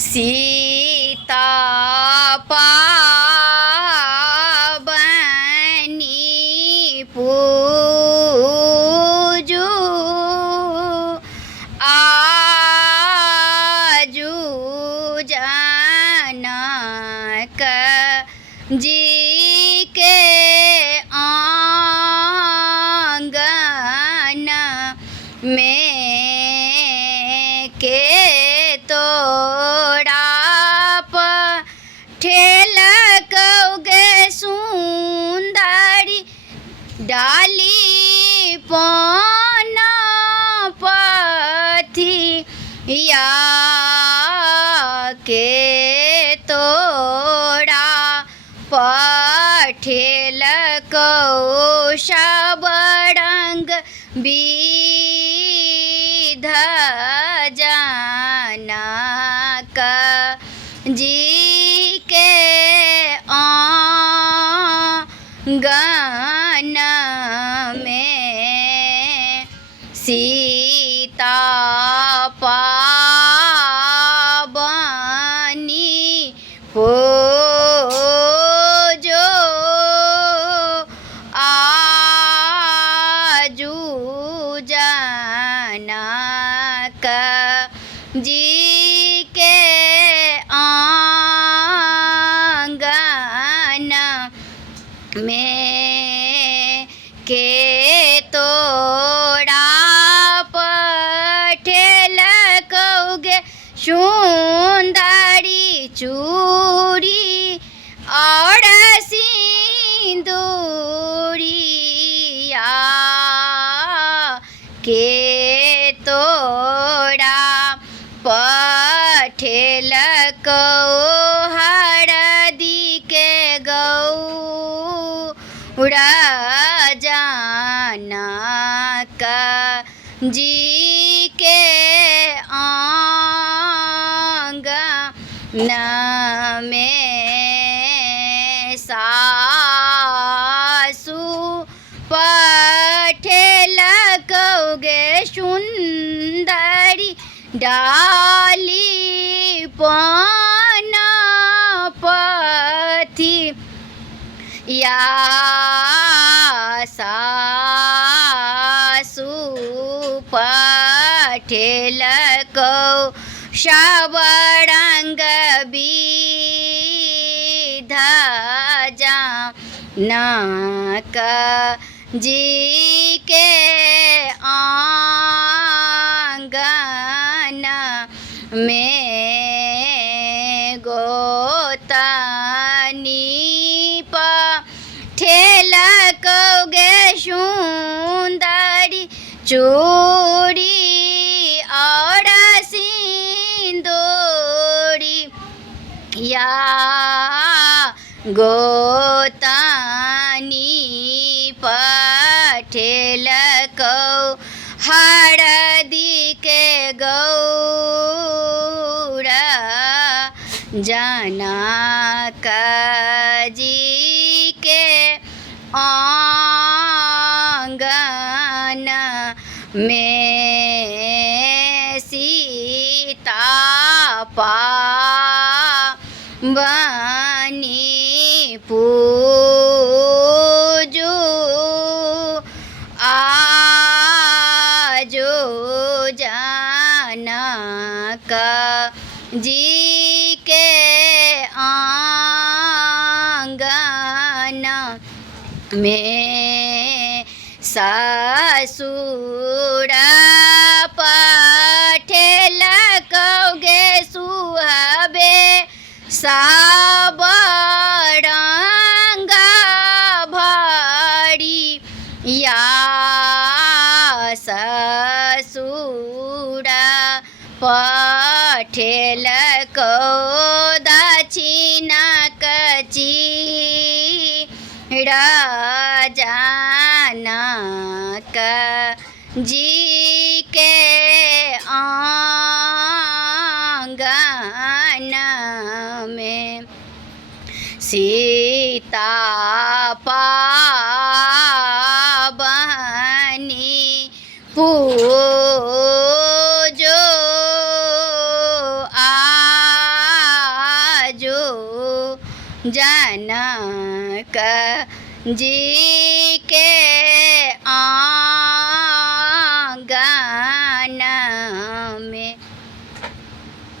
सीता पाबनी पूजू आजू जनक जी के आंगन में के तोड़ा ठेल कौगे सुंदरी डाली पन पथी या के तोड़ा पठेल कौशब रंग विध जनक जी के आंगन में सीता पाबनी पूजो आजू जनक जी के आंगन में के तोड़ा पठेल कौगे सुंदरी चूड़ी और सिंदूरिया के तोड़ा पठेल को हरदी के गौरा जनक जी के आंगन में सासु पठेल कौगे सुंदरी डाली पन पथी या सासु पठेल कौशब रंग विध जनक जी के आंगन में गोतनी पठेल कौगे सुंदरी चूड़ी और सिंदूरी या गोतनी पठेल को हरदी के गौरा जनक जी के आंगन में सीता पाबनी पूजू आजू जनक जी के आंगन में ससुर पठेल कौगे सुहबे सब रंग भरी या ससुर पठेल को दक्षिणा कची जनक जी के आंगन में सीता पाबनी पूजो, जनक जी के